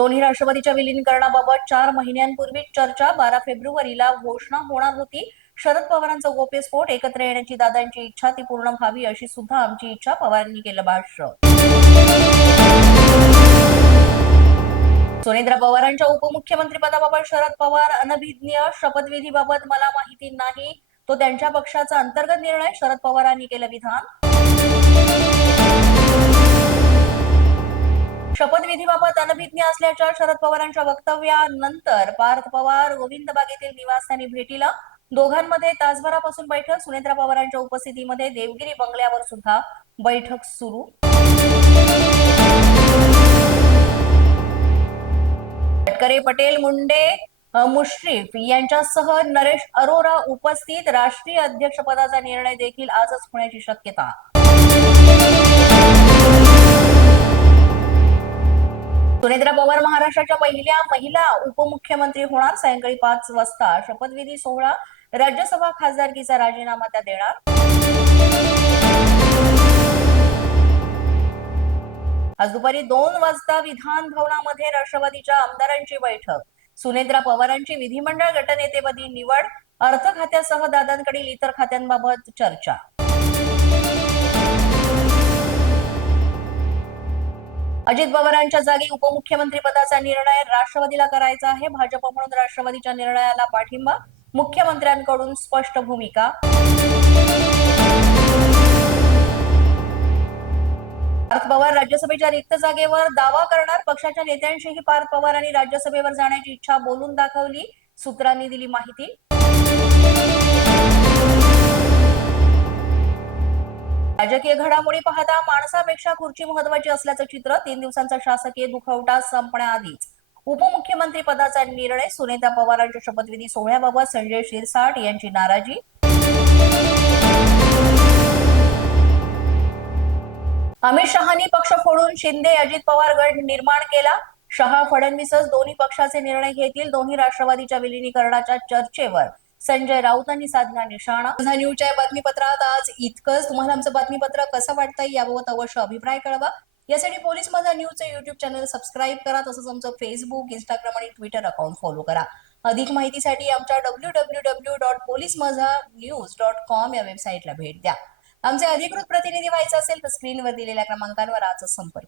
दोन्ही राष्ट्रवादीच्या विलीनीकरणाबाबत 4 महिन्यांपूर्वी चर्चा 12 फेब्रुवारीला घोषणा होणार होती. शरद पवारांचा गोप्यस्फोट एकत्र येण्याची दादांची इच्छा ती पूर्ण व्हावी अशी सुद्धा आमची इच्छा पवारांनी केलं भाष्य. सुनेत्रा पवारांच्या उपमुख्यमंत्रीपदाबाबत शरद पवार अनभिज्ञ शपथविधीबाबत मला माहिती नाही, तो त्यांच्या पक्षाचा अंतर्गत निर्णय, शरद पवारांनी केलं विधान. शपथविधीबाबत अनभिज्ञ असल्याच्या शरद पवारांच्या वक्तव्यानंतर पार्थ पवार गोविंद बागेतील निवासस्थानी भेटीला. दोघांमध्ये तासभरापासून बैठक. सुनेत्रा पवारांच्या उपस्थितीमध्ये देवगिरी बंगल्यावर सुद्धा बैठक सुरू. तटकरे, पटेल, मुंडे, मुश्रीफ यांच्यासह नरेश अरोरा उपस्थित. राष्ट्रीय अध्यक्षपदाचा निर्णय देखील आजच होण्याची शक्यता. सुनेत्रा पवार महाराष्ट्राच्या पहिल्या महिला उपमुख्यमंत्री होणार. सायंकाळी 5 वाजता शपथविधी सोहळा. राज्यसभा खासदारकीचा राजीनामा त्या देणार. आज दुपारी 2 वाजता विधान भवनामध्ये राष्ट्रवादीच्या आमदारांची बैठक. सुनेत्रा पवारांची विधिमंडळ गटनेतेपदी निवड. अर्थ खात्यासह दादांकडील इतर खात्यांबाबत चर्चा. अजित पवारांच्या जागी उपमुख्यमंत्री पदाचा निर्णय राष्ट्रवादीला करायचा आहे. भाजप म्हणून राष्ट्रवादीच्या निर्णयाला पाठिंबा. मुख्यमंत्र्यांकडून स्पष्ट भूमिका. पार्थ पवार राज्यसभेच्या रिक्त जागेवर दावा करणार. पक्षाच्या नेत्यांशीही पार्थ पवारांनी राज्यसभेवर जाण्याची इच्छा बोलून दाखवली, सूत्रांनी दिली माहिती. राजकीय घडामोडी पाहता माणसापेक्षा खुर्ची महत्वाची असल्याचं चित्र. 3 दिवसांचा शासकीय दुखवटा संपण्याआधीच उपमुख्यमंत्री पदाचा निर्णय. सुनेत्रा पवारांच्या शपथविधी सोहळ्याबाबत संजय शिरसाट यांची नाराजी. अमित शहानी पक्ष फोडून शिंदे अजित पवार गट निर्माण केला. शहा फडणवीसच दोन्ही पक्षाचे निर्णय घेतील. दोन्ही राष्ट्रवादीच्या विलीनीकरणाच्या चर्चेवर संजय राऊतांनी साधला निशाणा. माझा न्यूजच्या बातमीपत्रात आज इतकंच. तुम्हाला आमचं बातमीपत्र कसं वाटतंय याबाबत अवश्य अभिप्राय कळवा. यासाठी पोलीस माझा न्यूजचं युट्यूब चॅनल सबस्क्राईब करा. तसंच आमचं फेसबुक, इंस्टाग्राम आणि ट्विटर अकाउंट फॉलो करा. अधिक माहितीसाठी आमच्या www.policemazhanews.com या वेबसाईटला भेट द्या. आमचे अधिकृत प्रतिनिधी व्हायचे असेल तर स्क्रीनवर दिलेल्या क्रमांकावर आजच संपर्क